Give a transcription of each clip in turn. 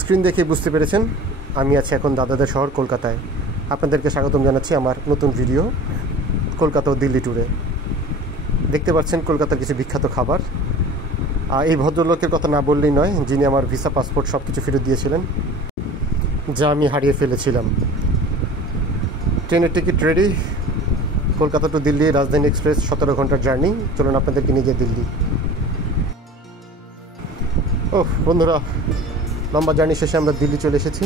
Screen দেখে বুঝতে পেরেছেন আমি আছি এখন দাদাদের শহর কলকাতায়। আপনাদেরকে স্বাগতম জানাচ্ছি আমার নতুন ভিডিও কলকাতা ও দিল্লি ট্যুরে। দেখতে পাচ্ছেন কলকাতার কিছু বিখ্যাত খাবার। এই ভদ্রলোকের কথা না বললেই নয়, যিনি আমার ভিসা পাসপোর্ট সব কিছু ফেরত দিয়েছিলেন, যা আমি হারিয়ে ফেলেছিলাম। ট্রেনের ticket ready, Kolkata to Delhi Rajdhani express, 17 ঘন্টার জার্নি। চলুন আপনাদেরকে নিয়ে গিয়ে দিল্লি। বন্ধুরা, লম্বা জার্নি শেষে আমরা দিল্লি চলে এসেছি।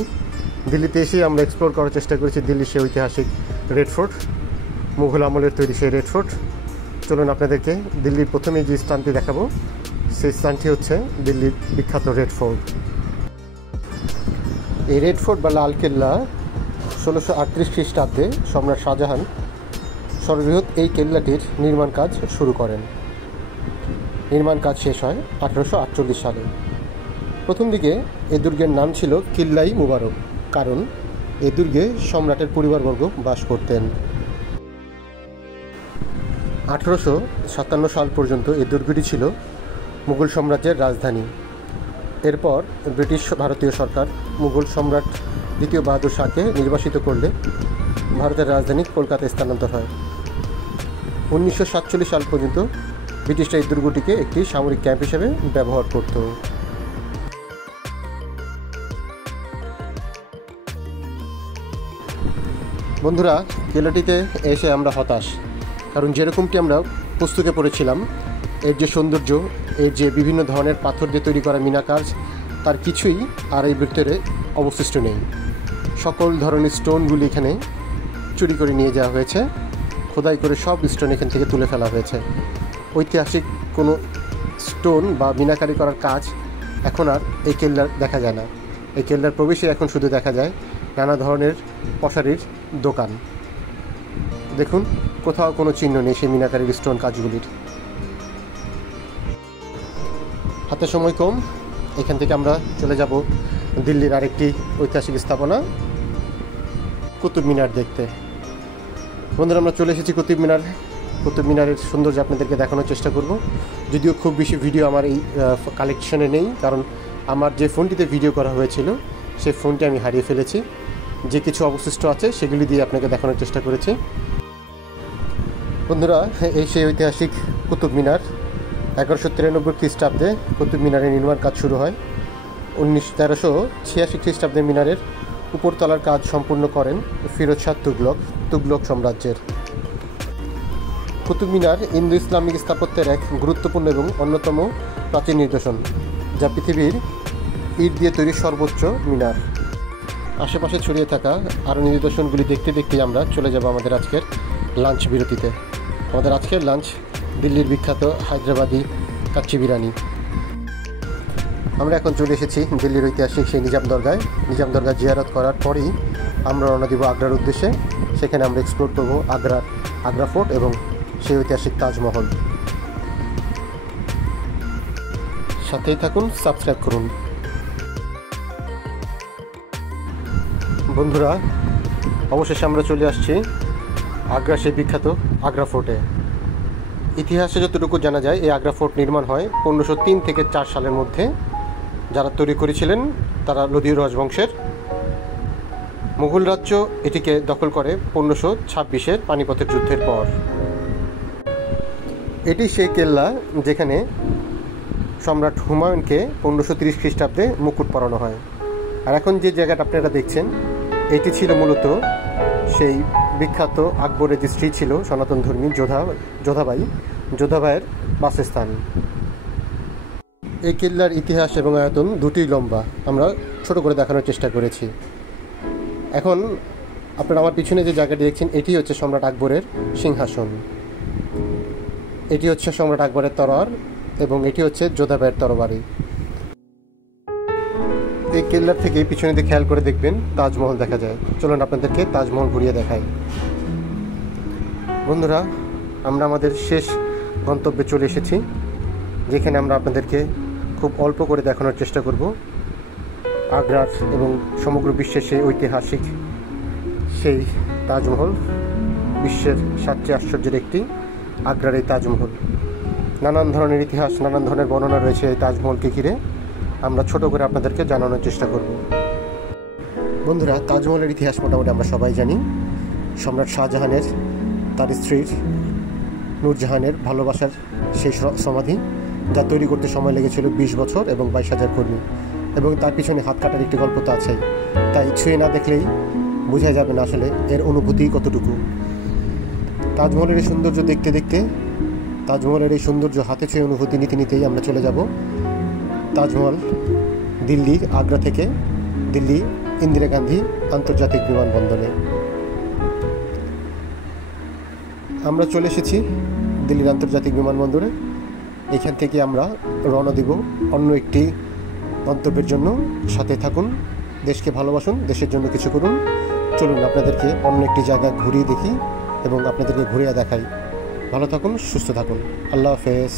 দিল্লিতে এসে আমরা এক্সপ্লোর করার চেষ্টা করেছি দিল্লির সেই ঐতিহাসিক রেড ফোর্ট, মুঘল আমলের তৈরি সেই রেড ফোর্ট। চলুন আপনাদেরকে দিল্লির প্রথমেই যে স্থানটি দেখাবো, সেই স্থানটি হচ্ছে দিল্লির বিখ্যাত রেড ফোর্ট। এই রেড ফোর্ট বা লালকেল্লা 1638 খ্রিস্টাব্দে সম্রাট শাহজাহান সর্ববৃহৎ এই কেল্লাটির নির্মাণ কাজ শুরু করেন। নির্মাণ কাজ শেষ হয় 1848 সালে। প্রথম দিকে এই দুর্গের নাম ছিল কিল্লাই মুবারক, কারণ এই দুর্গে সম্রাটের পরিবারবর্গ বাস করতেন। 1857 সাল পর্যন্ত এই দুর্গটি ছিল মুঘল সাম্রাজ্যের রাজধানী। এরপর ব্রিটিশ ভারতীয় সরকার মুঘল সম্রাট দ্বিতীয় বাহাদুর শাহকে নির্বাসিত করলে ভারতের রাজধানী কলকাতায় স্থানান্তর হয়। 1947 সাল পর্যন্ত ব্রিটিশরা এই দুর্গটিকে একটি সামরিক ক্যাম্প হিসেবে ব্যবহার করত। বন্ধুরা, কেল্লাটিতে এসে আমরা হতাশ, কারণ যেরকমটি আমরা পুস্তকে পড়েছিলাম, এর যে সৌন্দর্য, এর যে বিভিন্ন ধরনের পাথর দিয়ে তৈরি করা মিনাকাজ, তার কিছুই আর এই ভিতরে অবশিষ্ট নেই। সকল ধরনের স্টোনগুলি এখানে চুরি করে নিয়ে যাওয়া হয়েছে, খোদাই করে সব স্টোন এখান থেকে তুলে ফেলা হয়েছে। ঐতিহাসিক কোনো স্টোন বা মিনাকারি করার কাজ এখন আর এই কেল্লার দেখা যায় না। এই কেল্লার প্রবেশে এখন শুধু দেখা যায় নানা ধরনের পশারির দোকান। দেখুন, কোথাও কোনো চিহ্ন নেই সেই মিনাকারির স্টোন কাজগুলির। হাতে সময় কম, এখান থেকে আমরা চলে যাব দিল্লির আরেকটি ঐতিহাসিক স্থাপনা কুতুব মিনার দেখতে। বন্ধুরা, আমরা চলে এসেছি কুতুব মিনার। কুতুব মিনারের সৌন্দর্য আপনাদেরকে দেখানোর চেষ্টা করব, যদিও খুব বেশি ভিডিও আমার এই কালেকশনে নেই, কারণ আমার যে ফোনটিতে ভিডিও করা হয়েছিল সেই ফোনটি আমি হারিয়ে ফেলেছি। যে কিছু অবশিষ্ট আছে সেগুলি দিয়ে আপনাকে দেখানোর চেষ্টা করেছি। বন্ধুরা, এই সেই ঐতিহাসিক কুতুব মিনার। 1193 খ্রিস্টাব্দে কুতুব মিনারের নির্মাণ কাজ শুরু হয়। 1386 খ্রিস্টাব্দে মিনারের উপরতলার কাজ সম্পূর্ণ করেন ফিরোজ শাহ তুগলক সাম্রাজ্যের। কুতুব মিনার ইন্দো ইসলামিক স্থাপত্যের এক গুরুত্বপূর্ণ এবং অন্যতম প্রাচীন নিদর্শন, যা পৃথিবীর ইট দিয়ে তৈরি সর্বোচ্চ মিনার। আশেপাশে ছড়িয়ে থাকা আরও নিদর্শনগুলি দেখতে দেখতেই আমরা চলে যাব আমাদের আজকের লাঞ্চ বিরতিতে। আমাদের আজকের লাঞ্চ দিল্লির বিখ্যাত হায়দ্রাবাদি কাচ্চি বিরিয়ানি। আমরা এখন চলে এসেছি দিল্লির ঐতিহাসিক সেই নিজাম দরগায়। নিজাম দরগা জিয়ারত করার পরেই আমরা রওনা দিব আগ্রার উদ্দেশ্যে। সেখানে আমরা এক্সপ্লোর করব আগ্রা ফোর্ট এবং সেই ঐতিহাসিক তাজমহল। সাথেই থাকুন, সাবস্ক্রাইব করুন। বন্ধুরা, অবশেষে আমরা চলে আসছি আগ্রা সেই বিখ্যাত আগ্রা ফোর্টে। ইতিহাসে যতটুকু জানা যায়, এই আগ্রা ফোর্ট নির্মাণ হয় 1503 থেকে 4 সালের মধ্যে। যারা তৈরি করেছিলেন তারা লোধি রাজবংশের। মুঘল রাজ্য এটিকে দখল করে 1526-এর পানিপথের যুদ্ধের পর। এটি সেই কেল্লা যেখানে সম্রাট হুমায়ুনকে 1530 খ্রিস্টাব্দে মুকুট পরানো হয়। আর এখন যে জায়গাটা আপনারা দেখছেন, এটি ছিল মূলত সেই বিখ্যাত আকবরের যে স্ত্রী ছিল সনাতন ধর্মী যোধাবাইয়ের বাসস্থান। এই কেল্লার ইতিহাস এবং আয়তন দুটিই লম্বা, আমরা ছোট করে দেখানোর চেষ্টা করেছি। এখন আপনারা আমার পিছনে যে জায়গাটি দেখছেন, এটি হচ্ছে সম্রাট আকবরের সিংহাসন। এটি হচ্ছে সম্রাট আকবরের তরোয়ার এবং এটি হচ্ছে যোধাবাইয়ের তরবারি। এই কেল্লার থেকে পিছনে দিয়ে খেয়াল করে দেখবেন তাজমহল দেখা যায়। চলুন আপনাদেরকে তাজমহল ঘুরিয়ে দেখাই। বন্ধুরা, আমরা আমাদের শেষ গন্তব্যে চলে এসেছি, যেখানে আমরা আপনাদেরকে খুব অল্প করে দেখানোর চেষ্টা করব আগ্রার এবং সমগ্র বিশ্বের সেই ঐতিহাসিক সেই তাজমহল। বিশ্বের 7টি আশ্চর্যের একটি আগ্রার এই তাজমহল। নানান ধরনের ইতিহাস, নানান ধরনের বর্ণনা রয়েছে এই তাজমহলকে ঘিরে। আমরা ছোট করে আপনাদেরকে জানানোর চেষ্টা করব। বন্ধুরা, তাজমহলের ইতিহাস মোটামুটি আমরা সবাই জানি। সম্রাট শাহজাহানের তার স্ত্রীর নূরজাহানের ভালোবাসার সেই সমাধি, যা তৈরি করতে সময় লেগেছিল 20 বছর এবং 22,000 কর্মী, এবং তার পিছনে হাত কাটার একটি গল্প তো আছেই। তাই ছুঁয়ে না দেখলেই বোঝা যাবে না আসলে এর অনুভূতি কতটুকু। তাজমহলের এই সৌন্দর্য দেখতে দেখতে, তাজমহলের এই সৌন্দর্য হাতে ছুঁয়ে অনুভূতি নিতে নিতেই আমরা চলে যাব তাজমহল দিল্লির আগ্রা থেকে দিল্লি ইন্দিরা গান্ধী আন্তর্জাতিক বিমানবন্দরে। আমরা চলে এসেছি দিল্লির আন্তর্জাতিক বিমানবন্দরে। এখান থেকে আমরা রওনা দিব অন্য একটি গন্তব্যের জন্য। সাথে থাকুন, দেশকে ভালোবাসুন, দেশের জন্য কিছু করুন। চলুন আপনাদেরকে অন্য একটি জায়গা ঘুরিয়ে দেখি এবং আপনাদেরকে ঘুরিয়ে দেখাই। ভালো থাকুন, সুস্থ থাকুন। আল্লাহ হাফেজ।